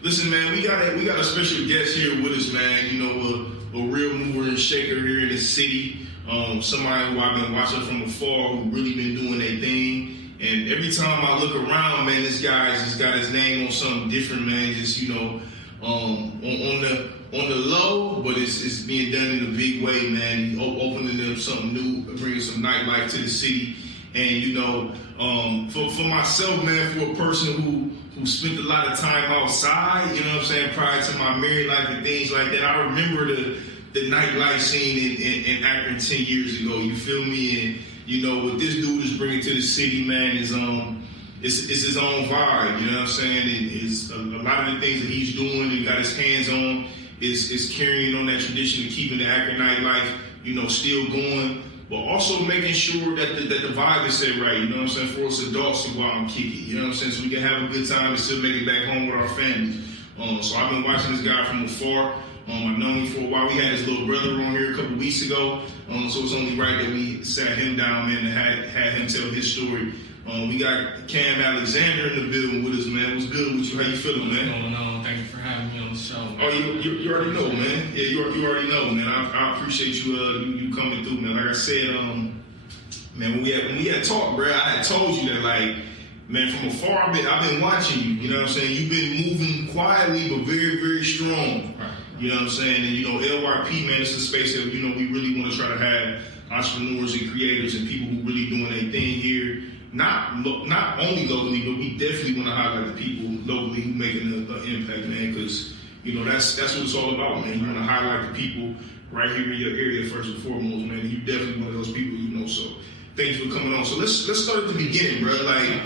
Listen, man, we got a special guest here with us, man. You know, a real mover and shaker here in the city. Somebody who I've been watching from afar, who really been doing their thing. And every time I look around, man, this guy's just got his name on something different, man. Just, you know, on the low, but it's being done in a big way, man. Opening up something new, bringing some nightlife to the city. And, you know, for myself, man, for a person who spent a lot of time outside, you know what I'm saying, prior to my married life and things like that, I remember the nightlife scene in Akron 10 years ago, you feel me? And, you know, what this dude is bringing to the city, man, is it's his own vibe, you know what I'm saying? It's a lot of the things that he's doing and got his hands on is carrying on that tradition of keeping the Akron nightlife, you know, still going, but also making sure that the vibe is set right, you know what I'm saying, for us adults to go out and kick it, you know what I'm saying, so we can have a good time and still make it back home with our families. So I've been watching this guy from afar. I've known him for a while. We had his little brother on here a couple weeks ago, so it's only right that we sat him down, man, and had him tell his story. We got Kam Alexander in the building with us, man. What's good with you? How you feeling, man? What's going on? Thank you for having me on the show, man. Oh, you already know, man. Yeah, you already know, man. I appreciate you coming through, man. Like I said, man, when we had talked, bro, I had told you that, like, man, from afar, I've been watching you. You know what I'm saying? You've been moving quietly, but very, very strong. Right. You know what I'm saying? And, you know, LYP, man, it's a space that, you know, we really want to try to have entrepreneurs and creators and people who really doing their thing here. Not only locally, but we definitely want to highlight the people locally who making an impact, man, because, you know, that's what it's all about, man. You want to highlight the people right here in your area first and foremost, man. You definitely one of those people, you know, so thanks for coming on. So let's start at the beginning, bro. Like,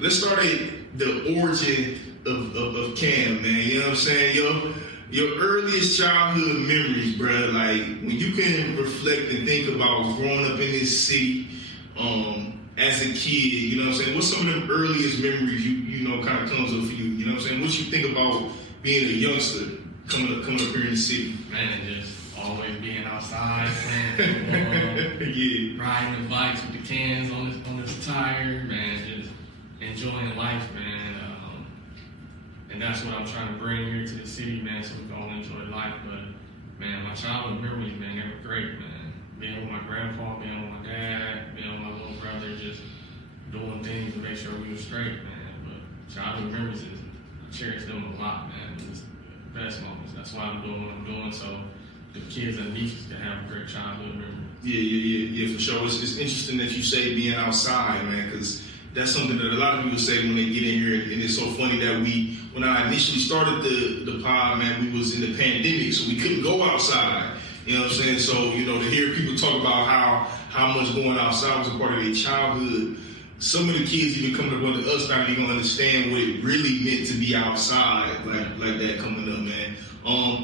let's start at the origin of Kam, man. You know what I'm saying? Your earliest childhood memories, bro. Like, when you can reflect and think about growing up in this city, as a kid, you know what I'm saying? What's some of them earliest memories you know kind of comes up for you? You know what I'm saying? What you think about being a youngster coming up here in the city? Man, just always being outside, playing football, Yeah. riding the bikes with the cans on the tire, man, just enjoying life, man. And that's what I'm trying to bring here to the city, man, so we can all enjoy life. But, man, my childhood memories, man, they were great, man. Being with my grandpa, being with my dad, being with my little brother, just doing things to make sure we were straight, man. But childhood memories, I cherish them a lot, man. It's the best moments. That's why I'm doing what I'm doing, so the kids and nieces can have a great childhood memory. Yeah, for sure. It's interesting that you say being outside, man, because that's something that a lot of people say when they get in here, and it's so funny that when I initially started the pod, man, we was in the pandemic, so we couldn't go outside. You know what I'm saying? So, you know, to hear people talk about how much going outside was a part of their childhood, some of the kids even coming up under us not even gonna understand what it really meant to be outside like that coming up, man.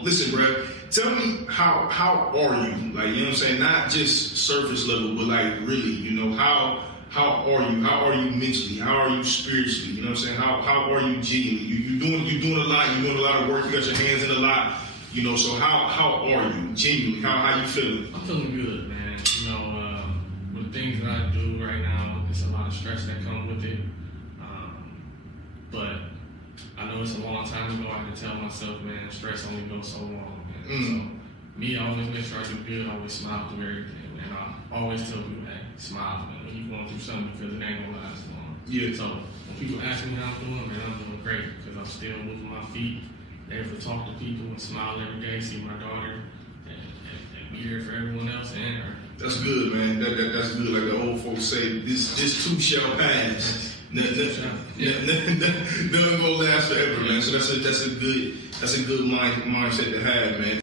Listen, bro, tell me how are you? Like, you know what I'm saying? Not just surface level, but like really, you know, how are you? How are you mentally? How are you spiritually? You know what I'm saying? How are you genuinely? You're doing a lot. You're doing a lot of work. You got your hands in a lot. You know, so how are you genuinely? How you feeling? I'm feeling good, man. You know, with the things that I do right now, it's a lot of stress that comes with it. But I know it's a long time ago. I had to tell myself, man, stress only goes so long, man. So me, I always make sure I do good. I always smile through everything, man. I always tell people, hey, smile, man, when you're going through something, because it ain't gonna last long. Yeah. So when people ask me how I'm doing, man, I'm doing great because I'm still moving my feet. Able to talk to people and smile every day, see my daughter, and be here for everyone else and her. That's good, man. That's good. Like the old folks say, this too shall pass. Nothing gonna last forever, man. So that's a good mindset to have, man.